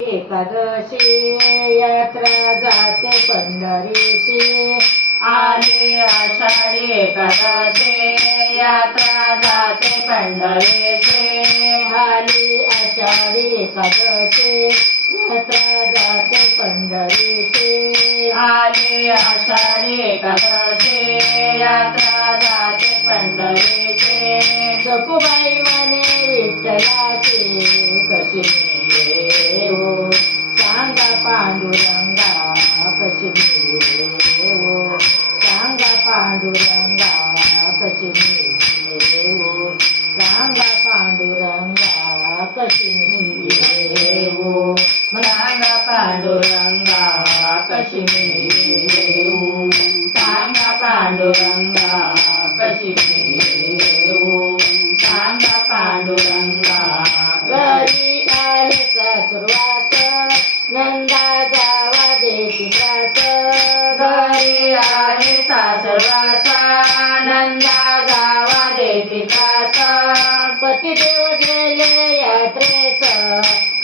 एकादशी यात्रा जाते पंढरीची, आली आषाढी एकादशी यात्रा जाते पंढरीची, आली आषाढी एकादशी यात्रा जाते पंढरीची, आली आषाढी एकादशी यात्रा जाते पंढरीची. सखुबाई म्हणे विठ्ठलाची कशी येऊ, सांगा पांडुरंगा कशी येऊ, सांगा पांडुरंगा कशी येऊ, सांगा पांडुरंगा कशी येऊ, सांगा पांडुरंगा कशी येऊ, सांगा पांडुरंगा कशी येऊ, सांगा पांडुरंगा. घरी आले सासुरवास नंदा जावा देती त्रास, घरी आहे सासरवासा नंदा गावा देती त्रास, पतिदेव गेले यात्रेस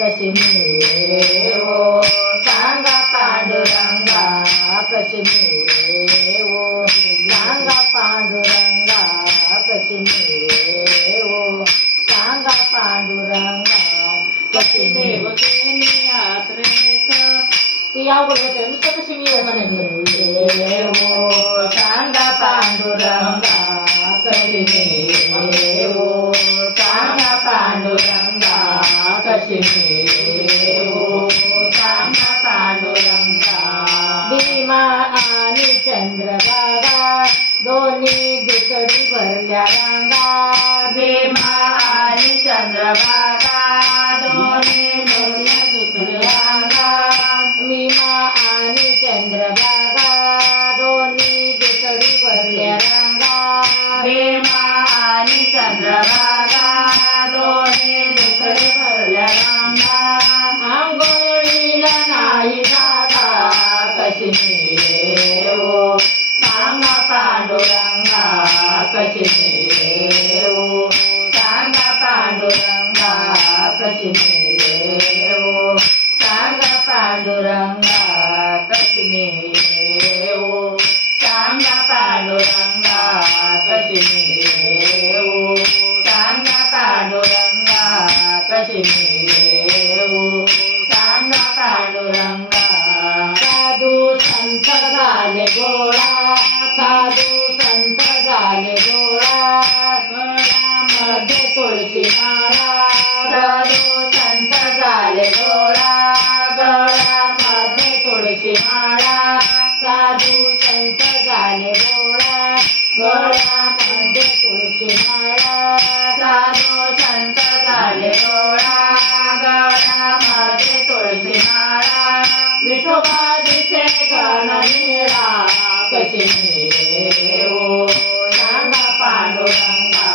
कशी येऊ, सांगा पांडुरंगा कशी येऊ, सांगा पांडुरंगा कशी येऊ, सांगा पांडुरंगा कशी देव येऊ. गेली यात्रेस ती अवघड होते नुसतं कशी मी म्हणायचं येऊ, सांगा पांडुरंगा कशी येऊ, सांगा पांडुरंगा कशी येऊ, सांगा पांडुरंगा. भीमा आणि चंद्रभागा दोन्ही दुसडी भरल्या रांगा, भीमा आणि चंद्रभागा दोन्ही भरल्या दुसऱ्या. भीमा आणि चंद्रभागा दोन्ही दुसडी भरल्या रांगा, भीमा आणि चंद्रभागा दोन्ही दुसरे भरल्या रांगा. आंघोळीला नाही जागा कशी येऊ, सांगा पांडुरंगा कशी येऊ, सांगा पांडुरंगा कशी येऊ, सांगा पांडुरंगा कशी येऊ, सांगा पांडुरंगा कशी येऊ, सांगा पांडुरंगा कशी येऊ, सांगा पांडुरंगा. साधू संत झाले गोळा, साधू संत झाले गोळा, गळ्यामध्ये तुळशी माळा, साधू संत झाले गोळा, गळ्यामध्ये तुळशी माळा, साधू संत झाले गोळा, गळ्यामध्ये तुळशी माळा, साधू संत झाले गोळा, गळ्यामध्ये तुळशी माळा. विठोबा दिसे गणनीळा कशी येऊ, सांगा पांडुरंगा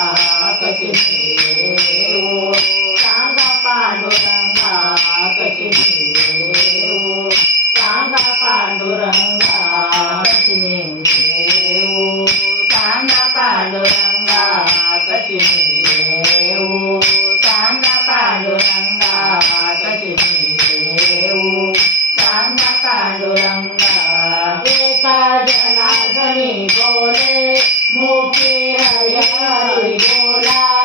कशी येऊ, सांगा पांडुरंगा कशी येऊ, सांगा पांडुरंगा कशी येऊ, सांगा पांडुरंगा कशी येऊ, सांगा पांडुरंगा कशी येऊ, सांगा पांडुरंगा. एका जनार्दनी बोले मुखी हरी हरी बोला,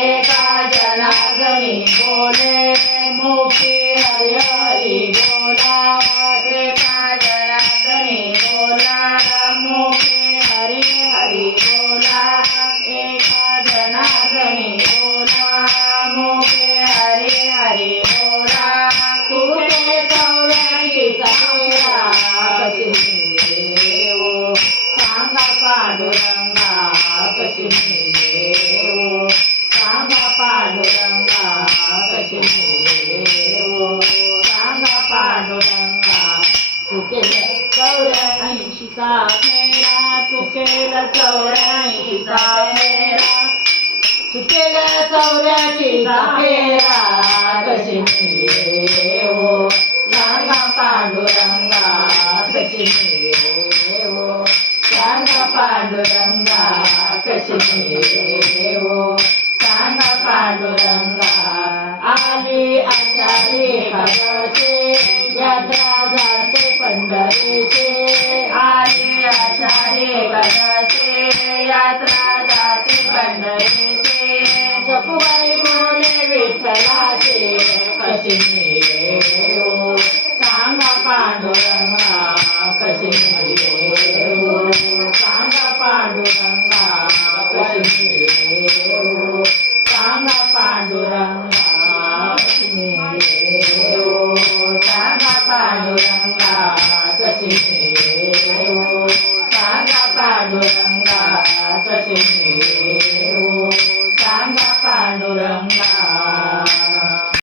एका जनार्दनी बोले मुखी हरी हरी बोला, एका जनार्दनी बोला मुखी हरी हरी बोला, एका जनार्दनी बोला मुखी हरी हरी बोला. तुझे सौर्याची चेहरा कशी येऊ, सांगा पांडुरंगा कशी येऊ, सांगा पांडुरंगा कशी येऊ, सांगा पांडुरंगा. चुकेल 84चा फेरा, चुकेल 84चा फेरा, चुकेल 84चा फेरा कशी येऊ, सांगा पांडुरंगा कशी येऊ, सांगा पांडुरंगा कशी येऊ, सांगा पांडुरंगा. आली आषाढी एकादशी यात्रा जाते पंढरीचे आली आषाढी एकादशी यात्रा जाते पंढरीचे सखुबाई बोले विठ्ठलाचे कशी मी येऊ सांगा पांडुरंगा कशी मी येऊ सांगा पांडुरंगा कशी मी येऊ सांगा पांडुरंगा कशी मी येऊ सांगा पांडुरंगा कशी मी